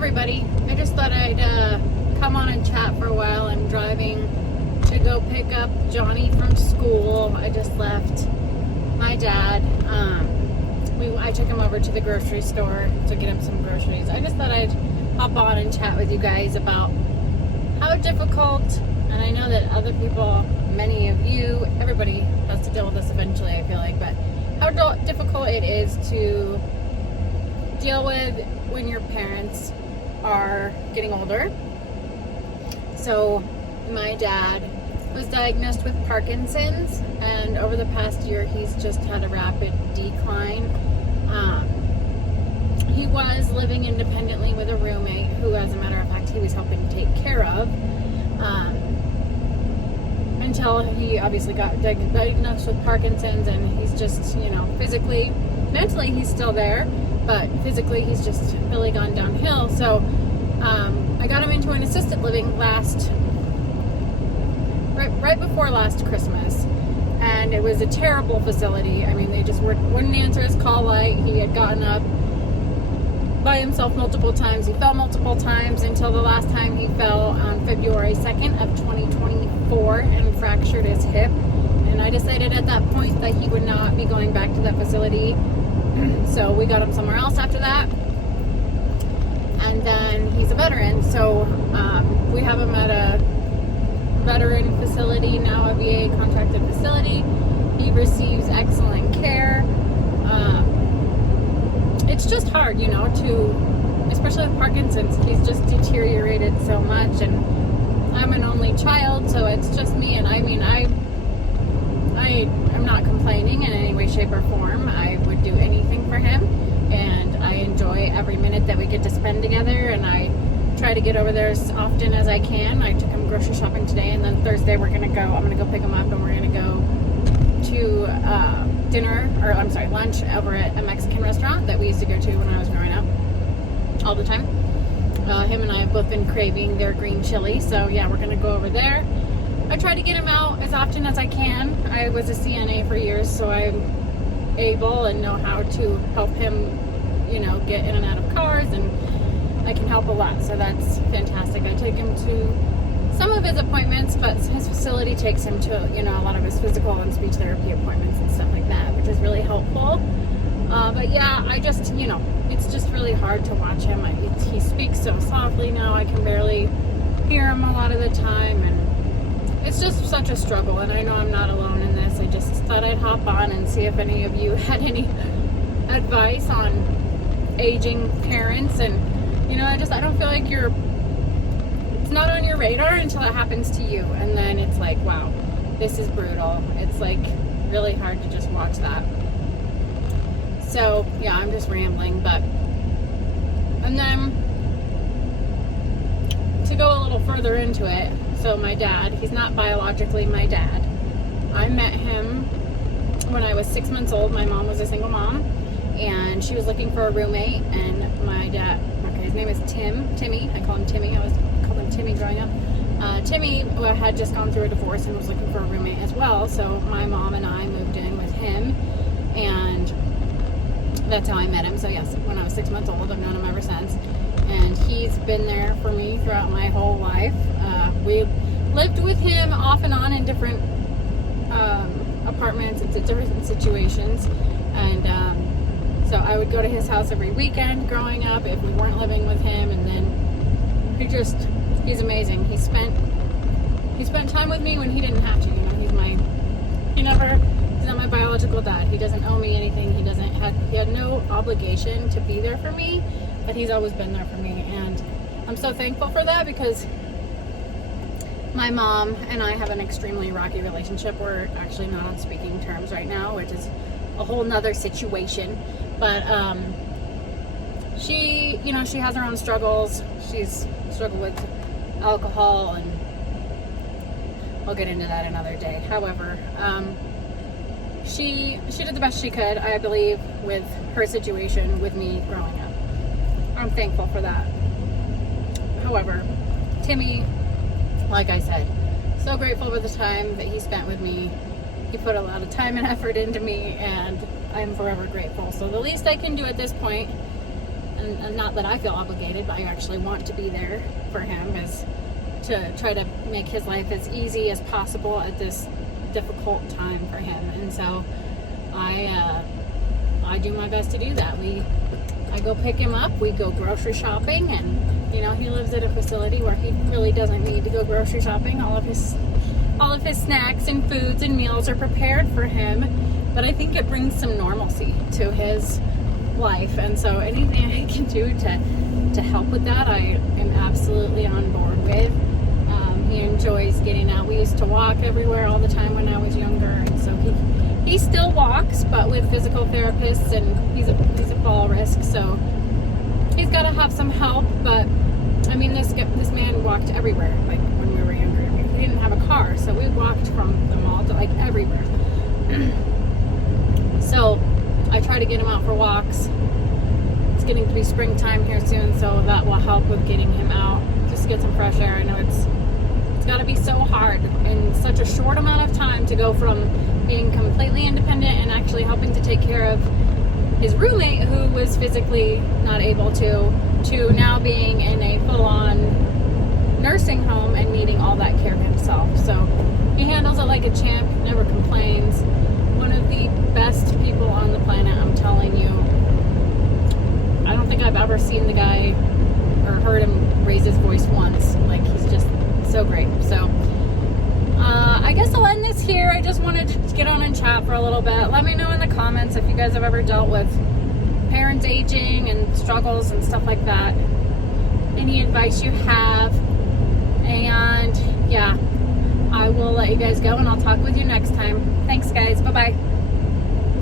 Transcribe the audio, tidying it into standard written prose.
everybody. I just thought I'd come on and chat for a while. I'm driving to go pick up Johnny from school. I just left my dad. I took him over to the grocery store to get him some groceries. I just thought I'd hop on and chat with you guys about how difficult, and I know that other people, many of you, everybody has to deal with this eventually, I feel like, but how difficult it is to deal with when your parents are getting older. So my dad was diagnosed with Parkinson's, and over the past year he's just had a rapid decline. He was living independently with a roommate who, as a matter of fact, he was helping take care of until he obviously got diagnosed with Parkinson's, and he's just, physically, mentally he's still there, but physically he's just really gone downhill. So I got him into an assisted living right before last Christmas, and it was a terrible facility. I mean, they just wouldn't answer his call light. He had gotten up by himself multiple times. He fell multiple times until the last time he fell on February 2nd of 2024 and fractured his hip. And I decided at that point that he would not be going back to that facility. So we got him somewhere else after that. And then he's a veteran. So we have him at a veteran facility, now a VA contracted facility. He receives excellent care. It's just hard, especially with Parkinson's, he's just deteriorated so much, and I'm an only child, so it's just me, and I mean, I'm not complaining in any way, shape, or form. I would do anything for him, and I enjoy every minute that we get to spend together, and I try to get over there as often as I can. I took him grocery shopping today, and then Thursday I'm gonna go pick him up, and we're gonna go to lunch over at a Mexican restaurant that we used to go to when I was growing up all the time. Him and I have both been craving their green chili, so yeah, we're gonna go over there. I try to get him out as often as I can. I was a CNA for years, so I'm able and know how to help him, get in and out of cars, and I can help a lot, so that's fantastic. I take him to some of his appointments, but his facility takes him to, a lot of his physical and speech therapy appointments and stuff like that, which is really helpful. But yeah, I just, it's just really hard to watch him. He speaks so softly now, I can barely hear him a lot of the time, and it's just such a struggle, and I know I'm not alone in this. I just thought I'd hop on and see if any of you had any advice on aging parents, and, I don't feel like it's not on your radar until it happens to you, and then it's like, wow, this is brutal. It's like really hard to just watch that. So yeah, I'm just rambling, and then to go a little further into it, so my dad, he's not biologically my dad. I met him when I was 6 months old. My mom was a single mom, and she was looking for a roommate, and my dad, his name is Timmy, I call him Timmy, I was called him Timmy growing up. Timmy had just gone through a divorce and was looking for a roommate as well, so my mom and I moved in with him, and that's how I met him. So yes, when I was 6 months old, I've known him ever since, and he's been there for me throughout my whole life. We lived with him off and on in different apartments and different situations, and so I would go to his house every weekend growing up if we weren't living with him, and then he's amazing. He spent time with me when he didn't have to. He's not my biological dad. He doesn't owe me anything. He had no obligation to be there for me, but he's always been there for me, and I'm so thankful for that, because my mom and I have an extremely rocky relationship. We're actually not on speaking terms right now, which is a whole nother situation, but she has her own struggles. She's struggled with alcohol, and we'll get into that another day. However, she did the best she could, I believe, with her situation with me growing up. I'm thankful for that. However, Timmy, like I said, so grateful for the time that he spent with me. He put a lot of time and effort into me, and I'm forever grateful. So the least I can do at this point and not that I feel obligated, but I actually want to be there for him, is to try to make his life as easy as possible at this difficult time for him. And so I do my best to do that. I go pick him up, we go grocery shopping, and you know, he lives at a facility where he really doesn't need to go grocery shopping. All of his snacks and foods and meals are prepared for him, but I think it brings some normalcy to his life, and so anything I can do to help with that, I am absolutely on board with. He enjoys getting out. We used to walk everywhere all the time when I was younger, and so he still walks, but with physical therapists, and he's a fall risk, so he's got to have some help. But I mean, this man walked everywhere, like when we were younger. I mean, he didn't have a car, so we walked from the mall to like everywhere. So I try to get him out for walks. It's getting to be springtime here soon, so that will help with getting him out, just get some fresh air. I know it's got to be so hard in such a short amount of time to go from being completely independent and actually helping to take care of his roommate who was physically not able to now being in a full-on nursing home and needing all that care himself. So he handles it like a champ, never complains. One of the best people on the planet, I'm telling you. I don't think I've ever seen the guy or heard him raise his voice once. Like, he's just so great. So I guess I'll end this here. I just wanted to get on and chat for a little bit. Let me know in the comments if you guys have ever dealt with parents aging and struggles and stuff like that. Any advice you have. And yeah, I will let you guys go, and I'll talk with you next time. Thanks, guys. Bye-bye.